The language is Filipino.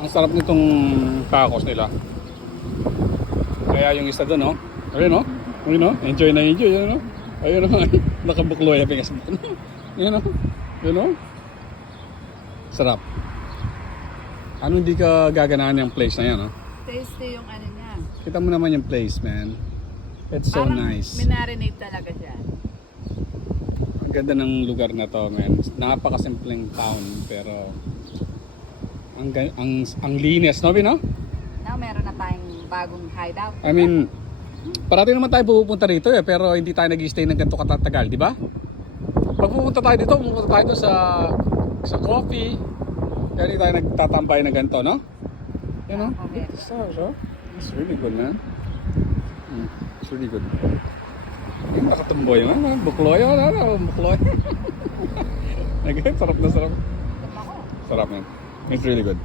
Ang sarap nitong tacos nila. Kaya yung isa doon, oh. Ayun, oh. Ayun, oh. Enjoy na enjoy. Ayun, oh. Ayun, oh. Nakabukloy. Ayun, oh. Ayun, oh. Sarap. Ano hindi ka gaganahan yung place na yan, oh? Tasty yung ano niya. Kita mo naman yung place, man. It's so Parang nice. minarinate talaga dyan. Ang ganda ng lugar na to, man. Napakasimpleng town, pero ang linis, no, Bino? Now, meron na tayong bagong hideout. I mean, parati naman tayo pupunta rito eh, pero hindi tayo nag-stay ng ganito katatagal, di ba? Pag pupunta tayo dito, pupunta tayo dito sa coffee. Kaya hindi tayo nagtatambay na ganito, no? You know? Okay. So, it's really good, man. It's really good. Yung nakatumboy, man. Bukloy, bukloy. Sarap na sarap. Ako. Sarap, man. It's really good.